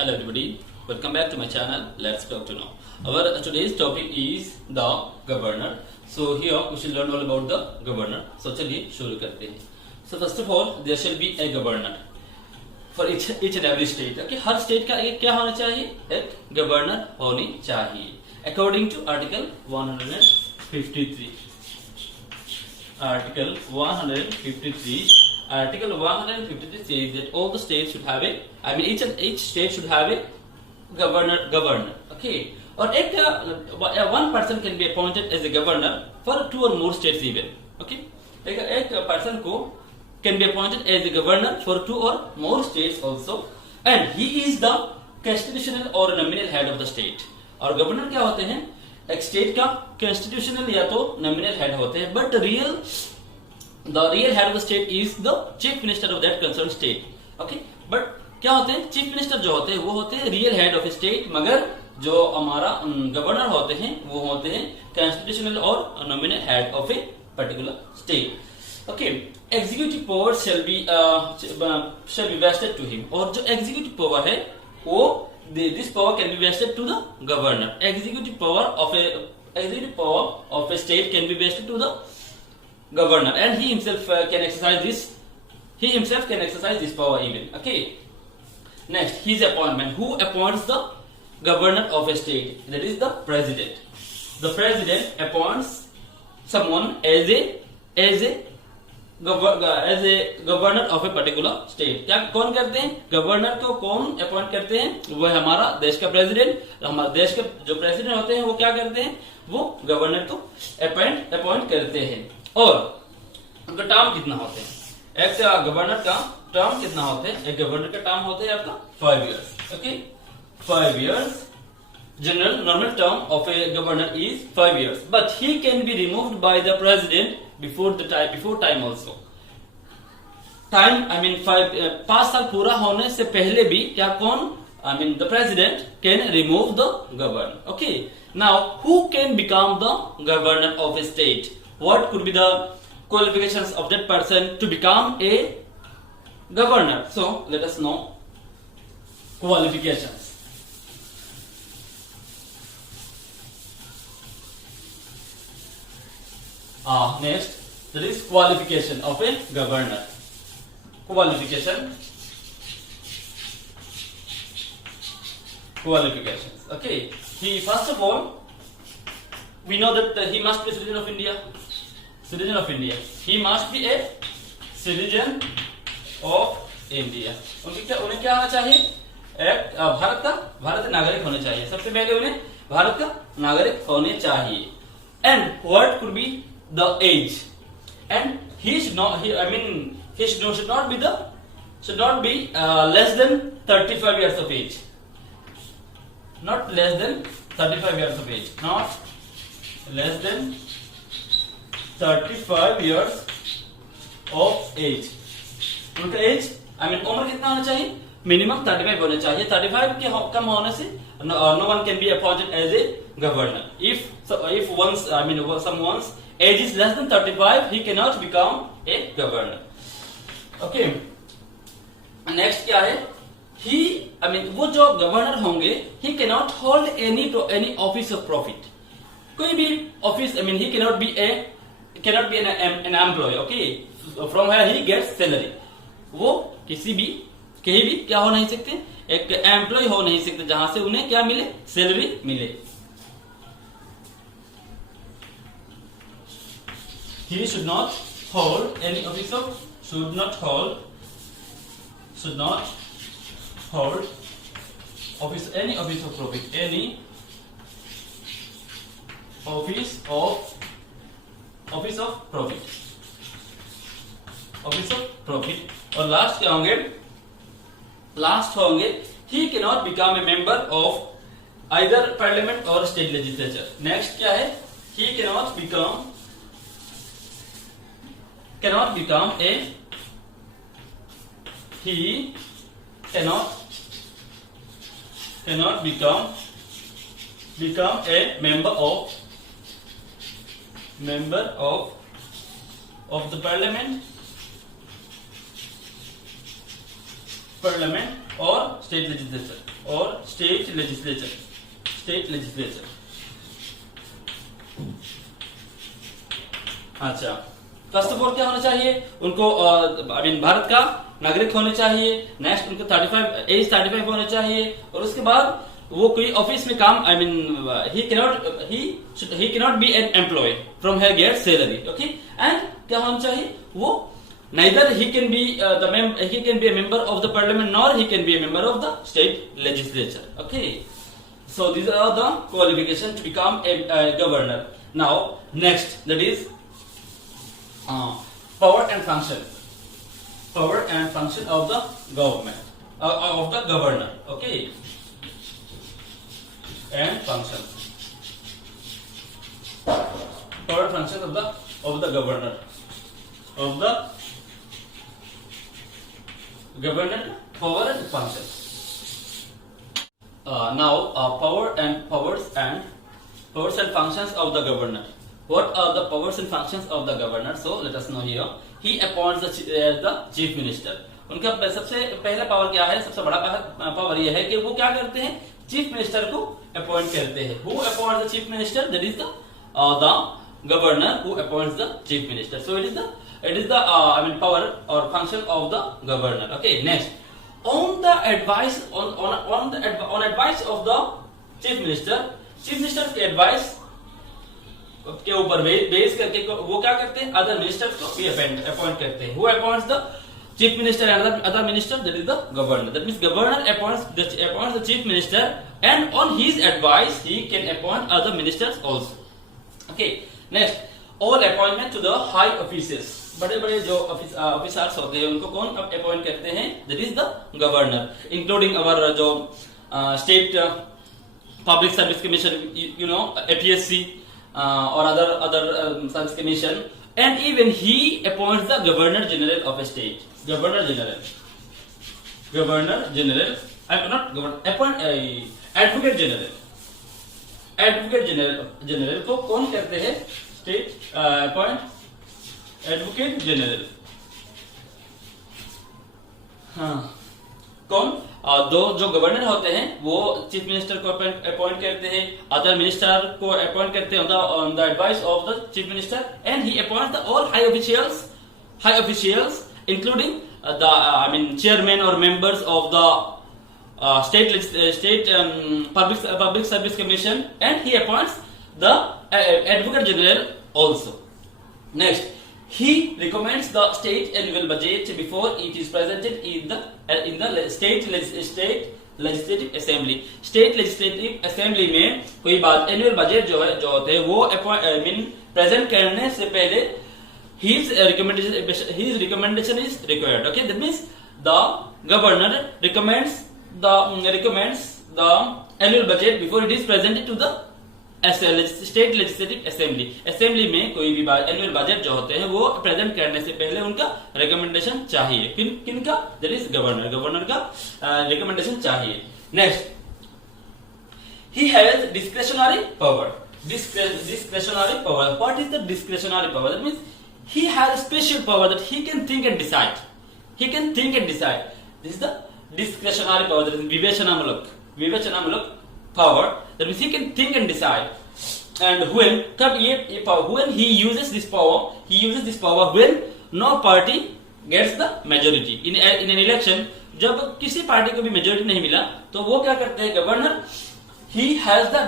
Hello everybody, welcome back to my channel. Let's talk to now. Our today's topic is the governor. So here we shall learn all about the governor. So चलिए शुरू करते हैं. So first of all, there shall be a governor for each and every state. Okay, her state का एक क्या होना चाहिए? एक governor होनी चाहिए. According to Article 153. Article 153 says that all the states should have each state should have a governor. Okay, और एक one person can be appointed as a governor for 2 or more states even. Okay, एक person को can be appointed as a governor for 2 or more states also, and he is the constitutional or nominal head of the state. और governor क्या होते हैं? एक state का constitutional या तो नॉमिनल हेड होते हैं, but the real head of the state is the chief minister of that concern state. Okay, but क्या होते हैं? चीफ मिनिस्टर जो होते हैं वो होते हैं रियल हेड ऑफ स्टेट, मगर जो हमारा गवर्नर होते हैं वो होते हैं कॉन्स्टिट्यूशनल और nominal head of a particular state. Okay, executive power shall be vested to him. और जो एग्जीक्यूटिव पावर है वो this power can be vested to the governor. Executive power of a state can be vested to the governor, and he himself can exercise this power even. Okay, next, his appointment. Who appoints the governor of a state? That is the president. The president appoints someone as a governor of a particular state. क्या कौन करते हैं? Governor को कौन appoint करते हैं? वो है हमारा देश का प्रेसिडेंट. हमारे देश के जो प्रेसिडेंट होते हैं वो क्या करते हैं? वो गवर्नर को अपॉइंट करते हैं. और उनका टर्म कितना होते हैं? एक गवर्नर का टर्म कितना होते हैं? एक गवर्नर का टर्म होते हैं आपका 5 years. Okay, 5 years. General normal term of a governor is 5 years, but he can be removed by the president before time also. Time, 5 साल पूरा होने से पहले भी क्या the president can remove the governor. Okay, now who can become the governor of a state? What could be the qualifications of that person to become a governor? So let us know qualifications. Next, that is qualification of a governor. Qualifications. Okay. He, first of all, we know that he must be a citizen of India. He must be a citizen of India. उन्हें क्या होना चाहिए? एक भारत का नागरिक होना चाहिए. सबसे पहले उन्हें भारत का नागरिक होने चाहिए. And what could be the age? And he should not be less than 35 years of age. Not less than 35 years of age. Not less than 35 years of age. उनका एज उम्र कितना होना चाहिए? मिनिमम 35 होना चाहिए. 35 के कम होने से no one can be appointed as a governor. If someone's age is less than 35, he cannot become a governor. Okay. Next क्या है? वो जो गवर्नर होंगे, he cannot hold any office of profit. कोई भी office, he cannot be an employee. Okay, from where he gets salary. वो कहीं भी क्या हो नहीं सकते? एक एम्प्लॉय हो नहीं सकते जहां से उन्हें क्या मिले? सैलरी मिले. He should not hold any office of any office of profit. Any office of profit. और लास्ट क्या होंगे? he cannot become a member of either parliament or state legislature. Next क्या है? He cannot become a member of the parliament or state legislature. अच्छा, first of all क्या होना चाहिए उनको, भारत का नागरिक होने चाहिए। नेक्स्ट उनको 35 होने चाहिए, और उसके बाद वो कोई ऑफिस में काम, he cannot be an employ from here get salary, okay. And क्या होना चाहिए, वो neither he can be a member of the parliament nor he can be a member of the state legislature, okay. So these are the qualifications to become a governor. Now next, that is power and function of the government, of the governor, okay. And function, power and function of the governor, power and function. Now powers and functions of the governor. What are the powers and functions of the governor? So let us know here. He appoints the chief minister. उनका सबसे पहला power क्या है, सबसे बड़ा power यह है कि वो क्या करते हैं, चीफ मिनिस्टर को अपॉइंट करते हैं. Who appoints the chief minister? That is the governor who appoints the chief minister. So it is the power or function of the governor. Okay. Next, on the advice on advice of the chief minister के advice के ऊपर base करके वो क्या करते हैं, other ministers को भी अपॉइंट करते हैं. Who appoints the chief minister and other minister? That is the governor. That means governor appoints the chief minister, and on his advice he can appoint other ministers also. Okay. Next, all appointment to the high offices. बड़े जो officers होते हैं उनको कौन appoint करते हैं? That is the governor, including our जो state public service commission, APSC or other service commission, and even he appoints the governor general of a state. Governor general. Advocate general को कौन करते हैं? State appoint advocate general. हाँ, कौन? दो जो governor होते हैं वो चीफ मिनिस्टर को अपॉइंट करते हैं, अदर मिनिस्टर को अपॉइंट करते हैं on the advice of the chief minister, and he appoint the all high officials including the chairman और members of the state public service commission, and he appoints the advocate general also. Next, he recommends the state annual budget before it is presented in the state legislative assembly. State legislative assembly में कोई बात annual budget जो होते हैं वो present करने से पहले his recommendation is required. Okay, that means the governor recommends the annual budget before it is presented to the state legislative assembly में कोई भी एनुअल बजट जो होते हैं वो प्रेजेंट करने से पहले उनका रिकमेंडेशन चाहिए. किनका? दैट इज गवर्नर का रिकमेंडेशन चाहिए. Next, he has discretionary power. What is the discretionary power? That means he has special power that he can think and decide. This is the discretionary power, that is विवेचनामूलक power. That means he can think and decide. And when he uses this power when no party gets the majority in an election. जब किसी party को भी majority नहीं मिला तो वो क्या करते हैं? Governor, he has the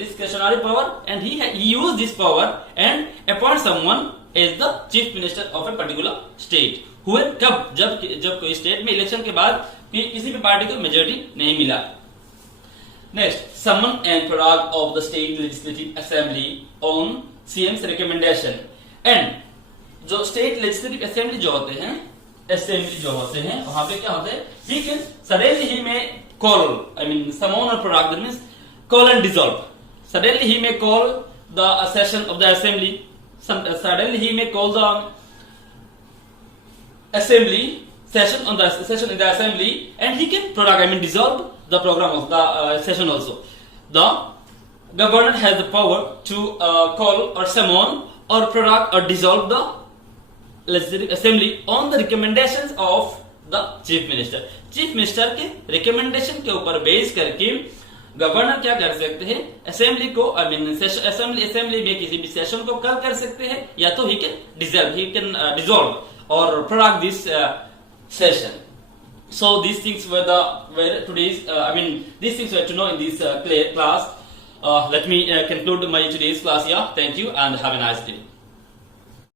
discretionary power, and he use this power and appoint someone as the chief minister of a particular state. जब कोई स्टेट में इलेक्शन के बाद किसी भी पार्टी को मेजोरिटी नहीं मिला. Next, summon and prorogue of the state legislative assembly on CM's recommendation. And जो state legislative assembly जो होते हैं वहां पे क्या होते हैं? He can suddenly he may call, summon or prorogue. That means call and dissolve. Suddenly he may call the session of the assembly. Suddenly he may call the assembly session in the assembly, and he can prorogue, dissolve the program of the session also. The governor has the power to call or summon or prorogue or dissolve the legislative assembly on the recommendations of the chief minister. Chief minister के recommendation के ऊपर base करके governor क्या कर सकते हैं, assembly को assembly में किसी भी सेशन को कल कर सकते हैं, या तो ही कैन डिसॉल्व और prolong this session. So these things were today's. These things were to know in this class. Let me conclude my today's class here. Thank you and have a nice day.